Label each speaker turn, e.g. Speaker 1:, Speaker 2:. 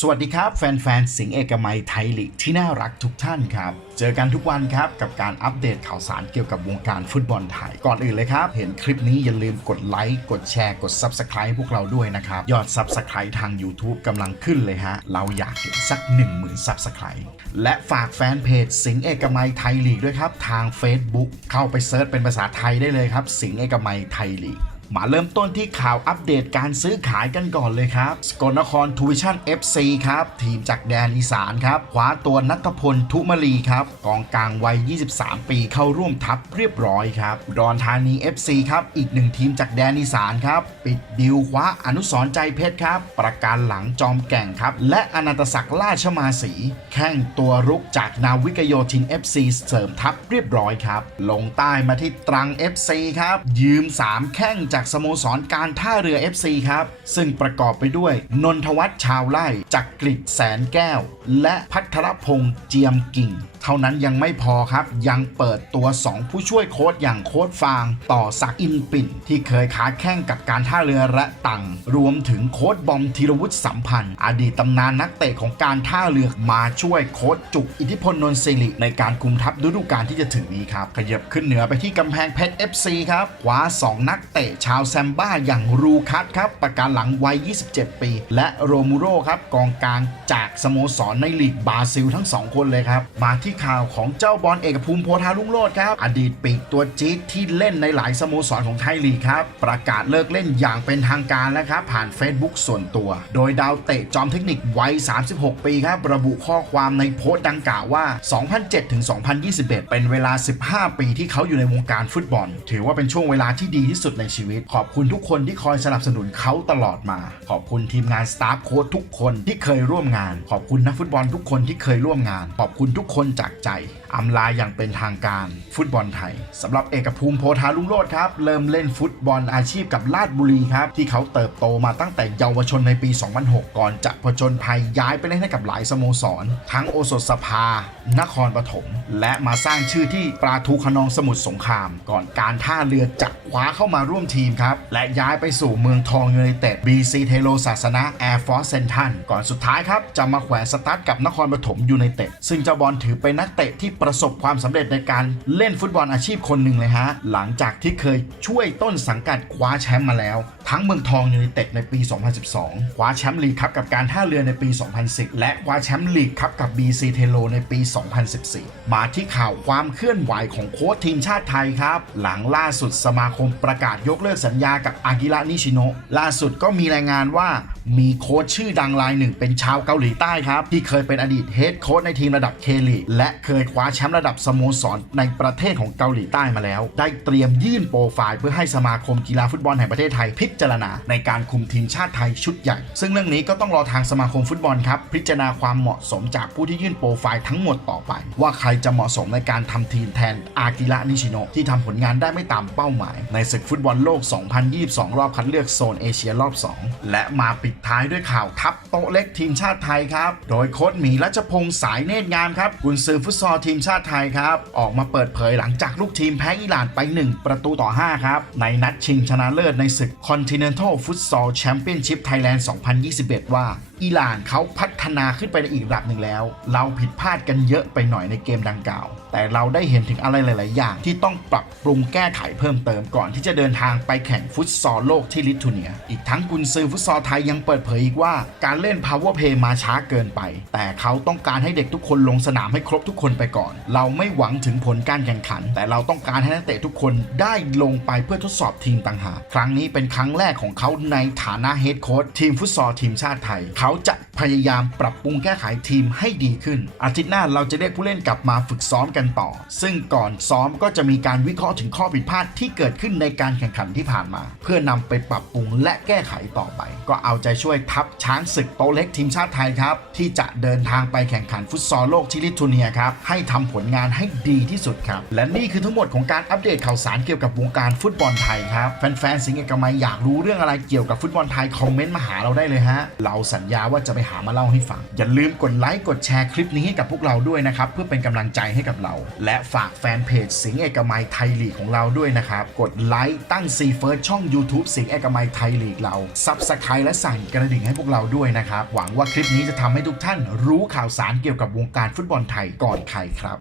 Speaker 1: สวัสดีครับ แฟนๆ สิงห์เอกมัยไทยลีกที่น่ารักทุกท่านครับ เจอกันทุกวันครับกับการอัปเดตข่าวสารเกี่ยวกับวงการฟุตบอลไทย ก่อนอื่นเลยครับ เห็นคลิปนี้อย่าลืมกดไลค์กดแชร์กด Subscribe พวกเราด้วยนะครับ ยอด Subscribe ทาง YouTube กำลังขึ้นเลยฮะ เราอยากเห็นสัก 10,000 Subscribe และฝากแฟนเพจสิงห์เอกมัยไทยลีกด้วยครับทาง Facebook เข้าไปเซิร์ชเป็นภาษาไทยได้เลยครับ สิงห์เอกมัยไทยลีก มาเริ่มต้นที่ข่าวอัปเดตการซื้อขายกันก่อนเลยครับ สกลนครทูวิชั่น FC ครับ ทีมจากแดนอีสานครับคว้าตัวนัทพลทุมลีครับ กองกลางวัย 23 ปีเข้าร่วมทัพเรียบร้อยครับดอุดรธานี FC ครับ อีกหนึ่งทีมจากแดนอีสานครับ ปิดดิวคว้าอนุสรใจเพชรครับ ประการหลังจอมแก่งครับ และอนันตศักดิ์ราชมาสีแข้งตัวรุกจากนาวิกโยธิน FC เสริมทัพเรียบร้อยครับ ลงใต้มาที่ตรัง FC ครับ ยืม 3 แข้งจากากสโมสรการท่าเรือ FC ครับ ซึ่งประกอบไปด้วย นนทวัฒน์ชาวไร่จักริดแสนแก้ว และพัทรพงษ์เจียมกิ่ง เท่านั้นยังไม่พอครับ ยังเปิดตัว 2 ผู้ช่วยโค้ชอย่างโค้ชฟาง ต่อศักอินปิ่น ที่เคยค้าแข่งกับการท่าเรือและตังรวมถึงโค้ชบอมธีรวุฒิสัมพันธ์ อดีตตำนานนักเตะของการท่าเรือมาช่วยโค้ชจุกอิทธิพลนนท์ศิริในการคุมทัพฤดูกาลที่จะถึงนี้ครับขยับขึ้นเหนือไปที่กำแพงเพชร FC ครับคว้า 2 นักเตะชาวแซมบ้าอย่างรูคัตครับประการหลังวัย 27 ปี และโรมูโรครับกองกลางจากสโมสรในลีกบราซิลทั้ง 2 คนเลยครับมาที่ข่าวของเจ้าบอลเอกภูมิโพธาลุ่งโลดครับ อดีตปีกตัวจี๊ดที่เล่นในหลายสโมสรของไทยลีกครับ ประกาศเลิกเล่นอย่างเป็นทางการแล้วครับ ผ่าน Facebook ส่วนตัว โดยดาวเตะจอมเทคนิควัย 36 ปีครับ ระบุข้อความในโพสต์ดังกล่าวว่า 2007ถึง2021 เป็นเวลา 15 ปีที่เขาอยู่ในวงการฟุตบอล ถือว่าเป็นช่วงเวลาที่ดีที่สุดในชีวิต ขอบคุณทุกคนที่คอยสนับสนุนเขาตลอดมา ขอบคุณทีมงานสตาฟโค้ชทุกคนที่เคยร่วมงาน ขอบคุณนักฟุตบอลทุกคนที่เคยร่วมงาน ขอบคุณทุกคนจากใจอำลาอย่างเป็นทางการฟุตบอลไทยสำหรับเอกภูมิโพธาลุงโลดครับ เริ่มเล่นฟุตบอลอาชีพกับลาดบุรีครับ ที่เขาเติบโตมาตั้งแต่เยาวชนในปี 2006 ก่อนจะผจญภัยย้ายไปเล่นให้กับหลายสโมสร ทั้งโอสถสภา นครปฐมและมาสร้างชื่อที่ปราทูขนองสมุทรสงคราม ก่อนการท่าเรือจะคว้าเข้ามาร่วมทีมครับและย้ายไปสู่เมืองทองยูไนเต็ด BC เทโลศาสนะ Air Force เซนทันก่อนสุดท้ายครับจะมาแขวนสตาร์ทกับนครปฐมยูไนเต็ดซึ่งเจ้าบอลถือเป็นนักเตะที่ประสบความสำเร็จในการเล่นฟุตบอลอาชีพคนหนึ่งเลยฮะ หลังจากที่เคยช่วยต้นสังกัดคว้าแชมป์มาแล้ว ทั้งเมืองทองยูไนเต็ดในปี 2012 คว้าแชมป์ลีกครับกับการท่าเรือในปี 2010 และคว้าแชมป์ลีกครับกับ BC เทโลในปี 2014 มาที่ข่าวความเคลื่อนไหวของโค้ชทีมชาติไทยครับ หลังล่าสุดสมาคมประกาศยกเลิกสัญญากับอากิระนิชิโนะล่าสุดก็มีรายงานว่า มีโค้ชชื่อดังรายหนึ่งเป็นชาวเกาหลีใต้ครับ ที่เคยเป็นอดีตเฮดโค้ชในทีมระดับเคลีและเคยคว้าแชมป์ระดับสโมสรในประเทศของเกาหลีใต้มาแล้ว ได้เตรียมยื่นโปรไฟล์เพื่อให้สมาคมกีฬาฟุตบอลแห่งประเทศไทยพิจารณา ในการคุมทีมชาติไทยชุดใหญ่ ซึ่งเรื่องนี้ก็ต้องรอทางสมาคมฟุตบอลครับ พิจารณาความเหมาะสมจากผู้ที่ยื่นโปรไฟล์ทั้งหมดต่อไป ว่าใครจะเหมาะสมในการทำทีมแทนอากิระนิชิโนะที่ทำผลงานได้ไม่ตามเป้าหมาย ในศึกฟุตบอลโลก 2022 รอบคัดเลือกโซนเอเชียรอบ 2 และมาปิดท้ายด้วยข่าวทัพโต๊ะเล็กทีมชาติไทยครับ โดยโค้ชหมีรัชพงศ์สายเนตรงามครับกุนซือฟุตซอลทีมชาติไทยครับ ออกมาเปิดเผยหลังจากลูกทีมแพ้อิหร่านไป 1 ประตูต่อ 5 ครับ ในนัดชิงชนะเลิศในศึก Continental Futsal Championship Thailand 2021 ว่าอิหร่านเขาพัฒนาขึ้นไปในอีกระดับหนึ่งแล้ว เราผิดพลาดกันเยอะไปหน่อยในเกมดังกล่าว แต่เราได้เห็นถึงอะไรหลาย ๆ อย่าง ที่ต้องปรับปรุงแก้ไขเพิ่มเติมก่อนที่จะเดินทางไปแข่งฟุตซอลโลกที่ลิทัวเนีย อีกทั้งกุนซือฟุตซอลไทยยังเปิดเผยอีกว่าการเล่น power play มาช้าเกินไป แต่เขาต้องการให้เด็กทุกคนลงสนามให้ครบทุกคนไปก่อน เราไม่หวังถึงผลการแข่งขัน แต่เราต้องการให้นักเตะทุกคนได้ลงไปเพื่อทดสอบทีมต่างหากครั้งนี้เป็นครั้งแรกของเขาในฐานะเฮดโค้ชทีมฟุตซอลทีมชาติไทย เขาจะ พยายามปรับปรุงแก้ไขทีมให้ดีขึ้น อาทิตย์หน้าเราจะเรียกผู้เล่นกลับมาฝึกซ้อมกันต่อ ซึ่งก่อนซ้อมก็จะมีการวิเคราะห์ถึงข้อผิดพลาดที่เกิดขึ้นในการแข่งขันที่ผ่านมา เพื่อนำไปปรับปรุงและแก้ไขต่อไป ก็เอาใจช่วยทัพช้างศึกโตเล็กทีมชาติไทยครับ ที่จะเดินทางไปแข่งขันฟุตซอลโลกที่ลิทัวเนียครับให้ทำผลงานให้ดีที่สุดครับ และนี่คือทั้งหมดของการอัปเดตข่าวสารเกี่ยวกับวงการฟุตบอลไทยครับแฟนๆสิงห์เอกมัยอยากรู้เรื่องอะไรเกี่ยวกับฟุตบอลไทยคอมเมนต์มาหาเราได้เลยฮะเราสัญญาว่าจะไปหามาเล่าให้ฟัง อย่าลืมกดไลค์กดแชร์คลิปนี้ให้กับพวกเราด้วยนะครับ เพื่อเป็นกำลังใจให้กับเรา และฝากแฟนเพจสิงห์เอกมัยไทยลีกของเราด้วยนะครับ กดไลค์ตั้งซีเฟิร์สช่อง YouTube สิงห์เอกมัยไทยลีกเราซับสไครต์และสั่นกระดิ่งให้พวกเราด้วยนะครับ หวังว่าคลิปนี้จะทำให้ทุกท่านรู้ข่าวสารเกี่ยวกับวงการฟุตบอลไทยก่อนใครครับ